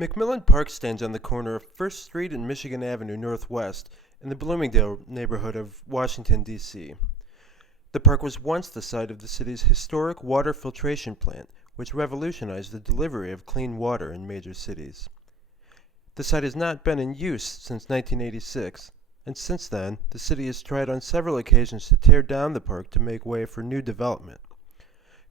McMillan Park stands on the corner of First Street and Michigan Avenue Northwest in the Bloomingdale neighborhood of Washington, D.C. The park was once the site of the city's historic water filtration plant, which revolutionized the delivery of clean water in major cities. The site has not been in use since 1986, and since then, the city has tried on several occasions to tear down the park to make way for new development.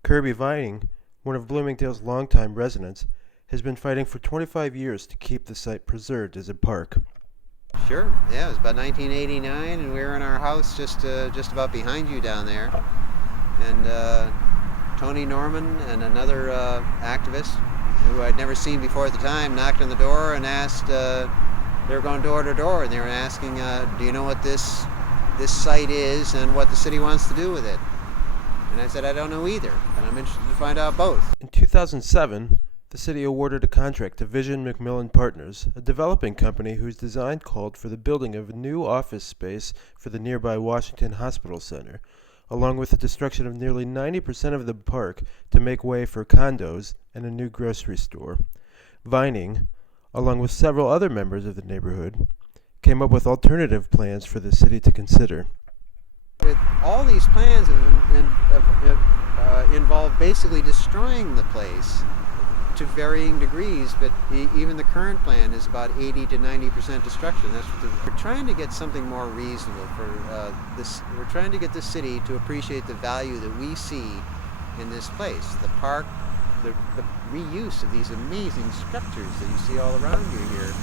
Kirby Vining, one of Bloomingdale's longtime residents, has been fighting for 25 years to keep the site preserved as a park. Sure. Yeah, it was about 1989, and we were in our house just about behind you down there. And Tony Norman and another activist who I'd never seen before at the time knocked on the door and asked. They were going door to door, and they were asking, "Do you know what this site is and what the city wants to do with it?" And I said, "I don't know either, but I'm interested to find out both." In 2007, the city awarded a contract to Vision McMillan Partners, a developing company whose design called for the building of a new office space for the nearby Washington Hospital Center, along with the destruction of nearly 90% of the park to make way for condos and a new grocery store. Vining, along with several other members of the neighborhood, came up with alternative plans for the city to consider. With all these plans involve basically destroying the place to varying degrees, but even the current plan is about 80 to 90% destruction. We're trying to get something more reasonable for this. We're trying to get the city to appreciate the value that we see in this place. The park, the reuse of these amazing structures that you see all around you here.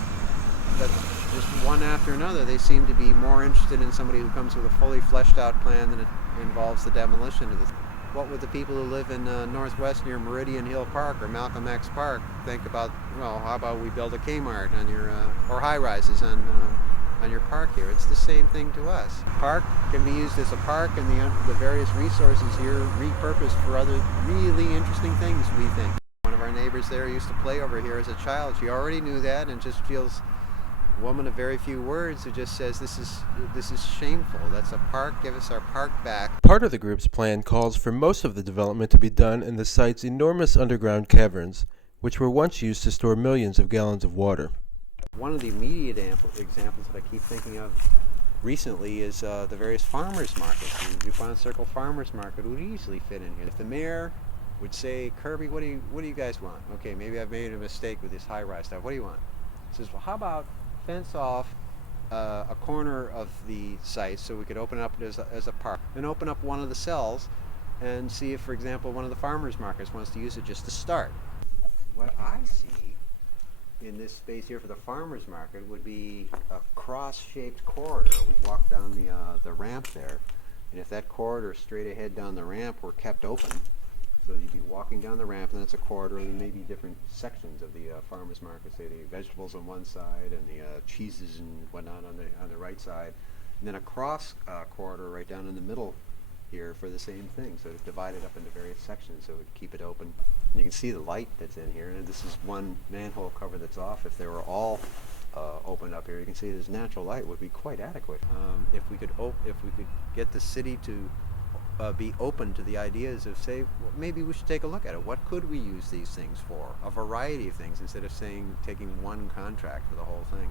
But just one after another, they seem to be more interested in somebody who comes with a fully fleshed out plan than it involves the demolition of this. What would the people who live in Northwest near Meridian Hill Park or Malcolm X Park think about? Well, how about we build a Kmart on your or high rises on your park here? It's the same thing to us. Park can be used as a park, and the various resources here repurposed for other really interesting things. We think one of our neighbors there used to play over here as a child. She already knew that, and just feels. Woman of very few words who just says this is shameful. That's a park. Give us our park back. Part of the group's plan calls for most of the development to be done in the site's enormous underground caverns, which were once used to store millions of gallons of water. One of the immediate examples that I keep thinking of recently is the various farmers markets. The DuPont Circle Farmers Market would easily fit in here. If the mayor would say, "Kirby, what do you guys want? Okay, maybe I've made a mistake with this high-rise stuff. What do you want?" He says, "Well, how about fence off a corner of the site so we could open it up as a park, and open up one of the cells and see if, for example, one of the farmers markets wants to use it just to start." What I see in this space here for the farmers market would be a cross-shaped corridor. We walk down the ramp there, and if that corridor straight ahead down the ramp were kept open, so you'd be walking down the ramp, and then it's a corridor, and maybe different sections of the farmers market, say the vegetables on one side and the cheeses and whatnot on the right side, and then a cross corridor right down in the middle here for the same thing. So it's divided up into various sections, so it would keep it open. And you can see the light that's in here, and this is one manhole cover that's off. If they were all opened up here, you can see this natural light would be quite adequate. If we could get the city to be open to the ideas of, say, well, maybe we should take a look at it. What could we use these things for? A variety of things, instead of taking one contract for the whole thing.